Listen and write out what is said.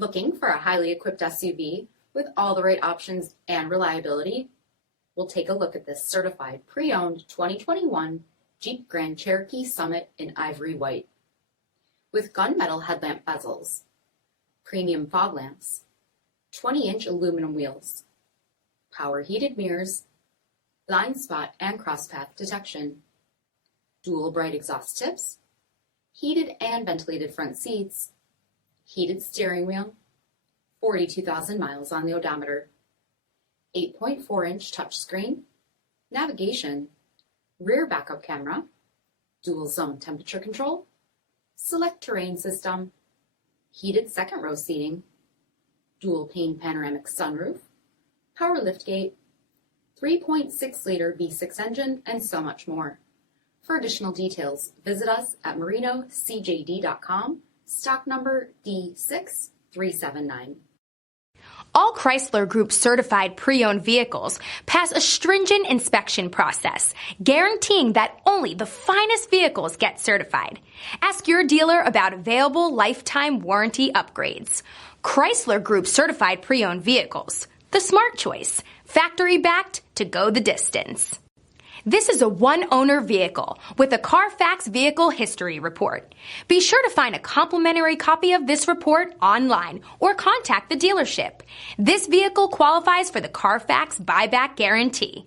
Looking for a highly equipped SUV with all the right options and reliability? We'll take a look at this certified pre-owned 2021 Jeep Grand Cherokee Summit in ivory white. With gunmetal headlamp bezels, premium fog lamps, 20-inch aluminum wheels, power heated mirrors, blind spot and crosspath detection, dual bright exhaust tips, heated and ventilated front seats, heated steering wheel, 42,000 miles on the odometer, 8.4-inch touchscreen, navigation, rear backup camera, dual zone temperature control, SELEC-TERRAIN system, heated second row seating, dual pane panoramic sunroof, power liftgate, 3.6-liter V6 engine, and so much more. For additional details, visit us at marinocjd.com, stock number D6379. All Chrysler Group certified pre-owned vehicles pass a stringent inspection process, guaranteeing that only the finest vehicles get certified. Ask your dealer about available lifetime warranty upgrades. Chrysler Group certified pre-owned vehicles, the smart choice, factory backed to go the distance. This is a one-owner vehicle with a CARFAX vehicle history report. Be sure to find a complimentary copy of this report online or contact the dealership. This vehicle qualifies for the CARFAX buyback guarantee.